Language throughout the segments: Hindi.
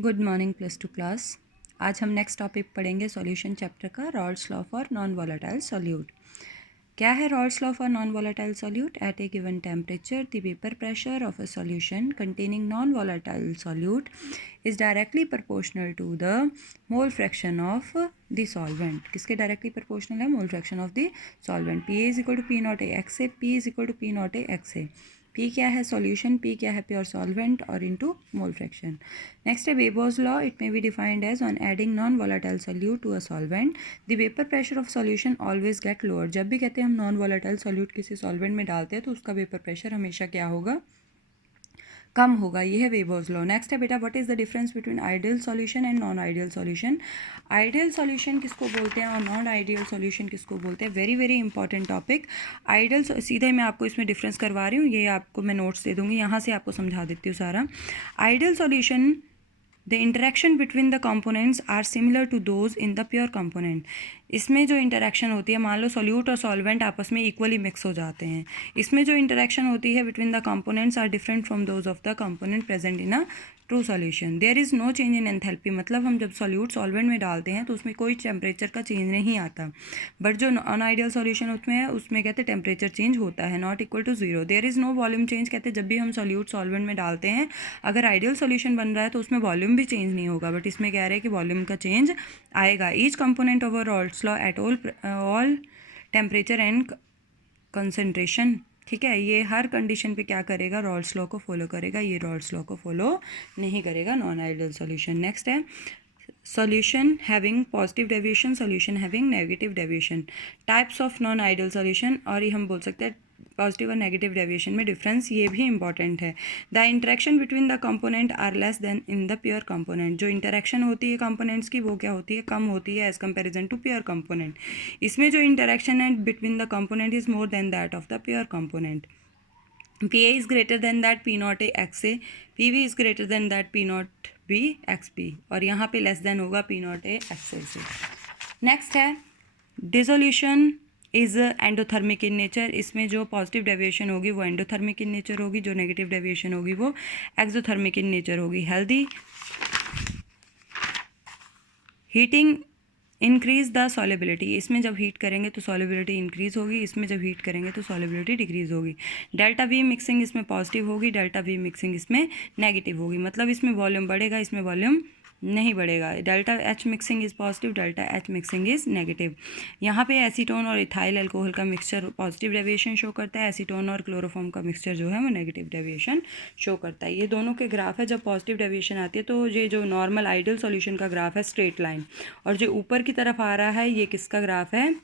Good morning +2 class. आज हम नेक्स्ट टॉपिक पढ़ेंगे सॉल्यूशन चैप्टर का, Raoult's law for non volatile solute. क्या है Raoult's law for non volatile solute? At a given temperature the vapour pressure of a solution containing non volatile solute is directly proportional to the mole fraction of the solvent. किसके डायरेक्टली प्रोपोर्शनल है? Mole fraction of the solvent. P A is equal to P naught A X A. P is equal to P naught A X A. P क्या है? सॉल्यूशन। पी क्या है? प्योर सॉल्वेंट और इनटू मोल फ्रैक्शन। नेक्स्ट है Weber's law. It may be defined as on adding non volatile solute to a solvent the vapour pressure of solution always get lower. जब भी कहते हैं हम नॉन वोलेटाइल सॉल्यूट किसी सॉल्वेंट में डालते हैं तो उसका वेपर प्रेशर हमेशा क्या होगा? कम होगा। ये है वेबर्स लॉ। नेक्स्ट है बेटा, what is the difference between ideal solution and non ideal solution? Ideal solution किसको बोलते हैं और नॉन आइडियल सॉल्यूशन किसको बोलते हैं? Very very important topic. Ideal सीधे मैं आपको इसमें डिफरेंस करवा रही हूँ, ये आपको मैं नोट्स दे दूँगी, यहाँ से आपको समझा देती हूँ सारा। Ideal solution, the interaction between the components are similar to those in the pure component. इसमें जो इंटरेक्शन होती है, मान लो सॉल्यूट और सॉल्वेंट आपस में इक्वली मिक्स हो जाते हैं, इसमें जो इंटरेक्शन होती है between the components are different from those of the component present in a true solution. There is no change in enthalpy. मतलब हम जब सॉल्यूट सॉल्वेंट में डालते हैं तो उसमें कोई टेम्परेचर का चेंज नहीं आता, बट जो नॉन आइडियल सॉल्यूशन उसमें है उसमें कहते हैं टेम्परेचर चेंज होता है, not equal to zero. There is no volume change. कहते हैं जब भी हम सॉल्यूट सॉल्वेंट में डालते हैं, अगर आइडियल सॉल्यूशन बन रहा है तो उसमें वॉल्यूम भी चेंज नहीं होगा, बट इसमें कह रहे हैं कि वॉल्यूम का चेंज आएगा। Each component of a Rawls law at all temperature and concentration. ठीक है, ये हर कंडीशन पे क्या करेगा? रॉल्स लॉ को फॉलो करेगा। ये रॉल्स लॉ को फॉलो नहीं करेगा नॉन आइडियल सॉल्यूशन। नेक्स्ट है solution having positive deviation, solution having negative deviation. Types of non ideal solution, और ये हम बोल सकते हैं पॉजिटिव और नेगेटिव डेविएशन में डिफरेंस, ये भी इंपॉर्टेंट है। The interaction between the component are less than in the pure component. जो इंटरेक्शन होती है कंपोनेंट्स की वो क्या होती है? कम होती है as comparison to pure component. इसमें जो इंटरेक्शन है between the component is more than that of the pure component. P A is greater than that P naught A X A. P B is greater than that P naught B X P, और यहाँ पे लेस देन होगा P naught A X A से। नेक्स्ट है dissolution is endothermic in nature. इसमें जो पॉजिटिव डेविएशन होगी वो एंडोथर्मिक इन नेचर होगी, जो नेगेटिव डेविएशन होगी वो एक्सोथर्मिक इन नेचर होगी। Healthy heating increase the solubility. इसमें जब हीट करेंगे तो सॉलिबिलिटी इंक्रीज होगी, इसमें जब हीट करेंगे तो सॉलिबिलिटी डिक्रीज होगी। डेल्टा वी मिक्सिंग इसमें पॉजिटिव होगी, डेल्टा वी मिक्सिंग इसमें नेगेटिव होगी। मतलब इसमें वॉल्यूम बढ़ेगा, इसमें वॉल्यूम नहीं बढ़ेगा। Delta H mixing is positive, delta H mixing is negative. यहाँ पे एसीटोन और इथाइल अल्कोहल का मिक्सचर पॉजिटिव डेविएशन शो करता है, एसीटोन और क्लोरोफॉर्म का मिक्सचर जो है वो नेगेटिव डेविएशन शो करता है। ये दोनों के ग्राफ है। जब पॉजिटिव डेविएशन आती है तो ये जो नॉर्मल आइडियल सॉल्यूशन का ग्राफ है स्ट्रेट लाइन, और जो ऊपर की तरफ आ रहा है ये किसका ग्राफ है?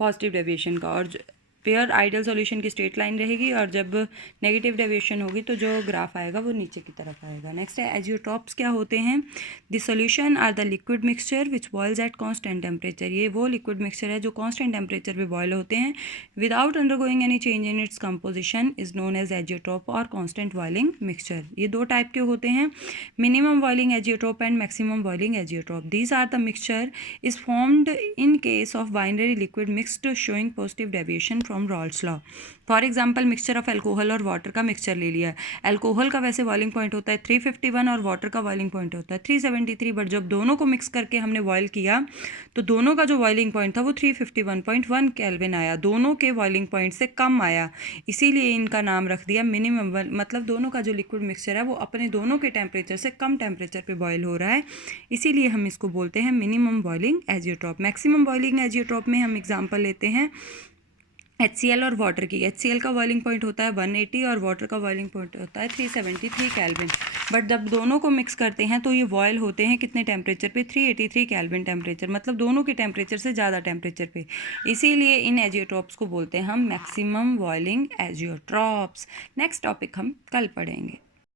पॉजिटिव डेविएशन का। और प्योर आइडियल सॉल्यूशन की स्ट्रेट लाइन रहेगी, और जब नेगेटिव डेविएशन होगी तो जो ग्राफ आएगा वो नीचे की तरफ आएगा। नेक्स्ट है एजियोट्रॉप्स क्या होते हैं? The solution are the liquid mixture which boils at constant temperature. ये वो लिक्विड मिक्सचर है जो कांस्टेंट टेम्परेचर पे बॉयल होते हैं without undergoing any change in its composition is known as azeotrope और कांस्टेंट बॉइलिंग मिक्सचर। ये दो टाइप के होते हैं, minimum boiling azeotrope and maximum boiling azeotrope. These are the mixture is formed in case of binary liquid mixed showing positive deviation from Raoult's law. For example mixture of alcohol और वाटर का मिक्सचर ले लिया। एल्कोहल का वैसे बॉइलिंग पॉइंट होता है 351 और वाटर का बॉइलिंग पॉइंट होता है 373, बट जब दोनों को मिक्स करके हमने बॉयल किया तो दोनों का जो बॉइलिंग पॉइंट था वो 351.1 केल्विन आया, दोनों के बॉइलिंग पॉइंट से कम आया, इसीलिए इनका नाम रख दिया मिनिमम। मतलब दोनों का जो लिक्विड मिक्सचर है वो अपने दोनों के टेम्परेचर से कम टेम्परेचर पे बॉयल हो रहा है, इसीलिए हम इसको बोलते हैं minimum boiling azeotrope. Maximum boiling azeotrope में हम एग्जाम्पल लेते हैं HCl और वाटर की। HCl का बॉइलिंग पॉइंट होता है 180 और वाटर का बॉइलिंग पॉइंट होता है 373 केल्विन, बट जब दोनों को मिक्स करते हैं तो ये बॉयल होते हैं कितने टेम्परेचर पे? 383 केल्विन टेम्परेचर, मतलब दोनों के टेम्परेचर से ज़्यादा टेम्परेचर पे, इसीलिए इन एजियोट्रॉप्स को बोलते हैं हम maximum boiling azeotropes. Next topic हम कल पढ़ेंगे।